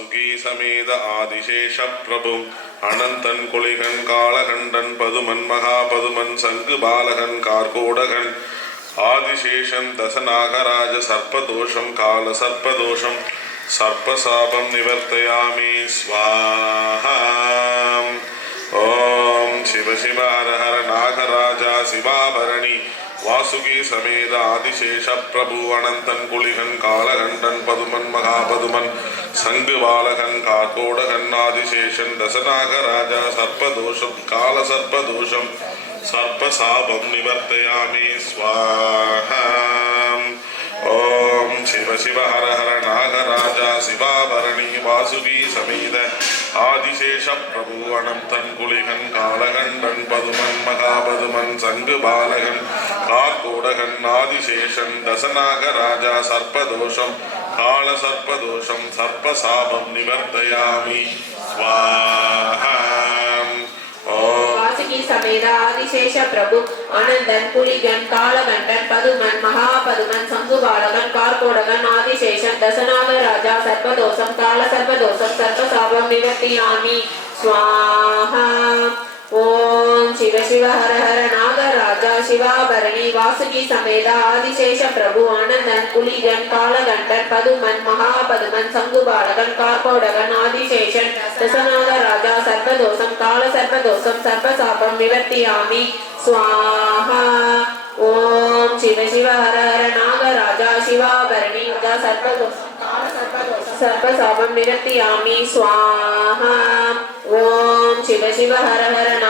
வாசுகி சமேத ஆதிசேஷ பிரபு. அனந்தன் குளிகன் காலகண்டன் பதுமன் மகாபதுமன் சங்கு பாலகன் கார்கோடகன். ஆதிசேஷன் தசநாகராஜ சர்ப்பதோஷம் கால சர்ப்பதோஷம். சர்ப்பசாபம் நிவர்த்தயாமி ஸ்வாஹா. சிவ சிவ ஹர நாகராஜா சிவாபரணி. வாசுகி சமேத ஆதிசேஷ பிரபு அனந்தன் குளிகன் காலகண்டன் பதுமன் மகாபதுமன். சங்கு பாலகன் காக்கோடகன் ஆதிசேஷன் தசநாகராஜா சர்ப்பதோஷம் கால சர்ப்பதோஷம் சர்ப்பசாபம் நிவர்த்தயாமி ஸ்வாஹம் ஓம் சிவ சிவ ஹர ஹர நாகராஜா சிவாபரணி. வாசுகி சமேத விசேஷ பிரபு அனந்தன் குளிகன் காலகண்டன் பதுமன் மகாபதுமன் சங்கு பாலகன் கார்கோடகன் ஆதிசேஷன் தசநாக ராஜா சர்ப்பதோஷம் கால சர்ப்பதோஷம் சர்ப்பசாபம் நிவர்த்தயாமி ஸ்வாஹா ஓம் வாசுகி சமேத ஆதிசேஷ பிரபு அனந்தன் புலிகன் காலகண்டன் பதுமன் மகாபதுமன் சங்குபாலகன் கார்கோடகன் ஆதிசேஷன் தசநாக ராஜா சர்ப்பதோஷம் கால சர்ப்பதோஷம் சர்வசாபம் நிவர்த்தியாமி. ஸ்வாஹா ஓம் சிவ சிவ ஹர ஹர நாகராஜா சிவாபரணி வாசுகி சமேத ஆதிசேஷ பிரபு ஆனந்தன் குலிகன் காலகண்டன் பதுமன் மகாபதுமன் சங்குபாலகன் கார்கோடகன் ஆதிசேஷன் தசநாக ராஜா சர்வதோஷம் கால சர்வதோஷம் சர்வசாபம் விவர்த்தியாமி சுவாஹா. ஓம் சிவ சிவ ஹர ஹர நாகராஜா சிவாபரணி ராஜா சர்வதோஷம் கால சர்ப்பதோஷம் சர்ப்பசாபம் நிவர்த்தியாமி ஸ்வாஹா ஓம் சிவ சிவ ஹர ஹர நாகராஜா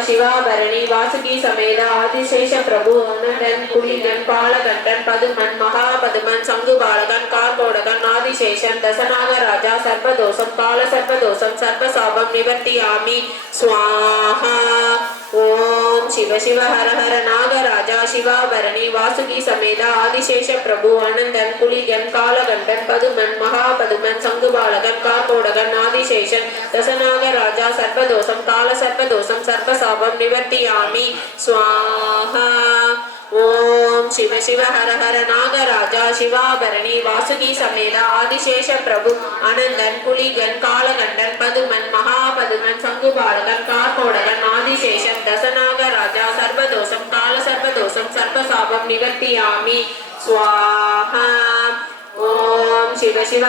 சிவாபரணி வாசுகி சமேத ஆதிசேஷ பிரபு அனந்தன் குளிகன் பாலகண்டன் பதுமன் மகாபதுமன் சங்குபாலகன் கார்கோடகன் ஆதிசேஷன் தசநாகராஜா சர்ப்பதோஷம் கால சர்ப்பதோஷம் சர்ப்பசாபம் நிவர்த்தியாமி. சுவாஹா. ஓம் சிவ சிவ ஹர ஹர நாகராஜ. சிவாபரணி வாசுகி சமேதா ஆதிசேஷ பிரபு அனந்தன் புலிகன் காலகண்டன் பதுமன் மகாபதுமன் சங்குபாலகன் கார்கோடகன் ஆதிசேஷன் தசநாக ராஜா சர்வதோஷம் கால சர்வதோஷம் சர்ப்பசாபம் நிவர்த்தியாமி. சுவாஹா ஓம் சிவ சிவ ஹர ஹர நாகராஜா சிவாபரணி வாசுகி சமேத ஆதிசேஷ பிரபு அனந்தன் புலிகன் காலகண்டன் பதுமன் மகாபதுமன் சங்குபாலகன் கார்கோடகன் சர்வதோஷம் சர்ப்பசாபம் நிவர்த்தியாமி ஸ்வாஹா ஓம் சிவ சிவ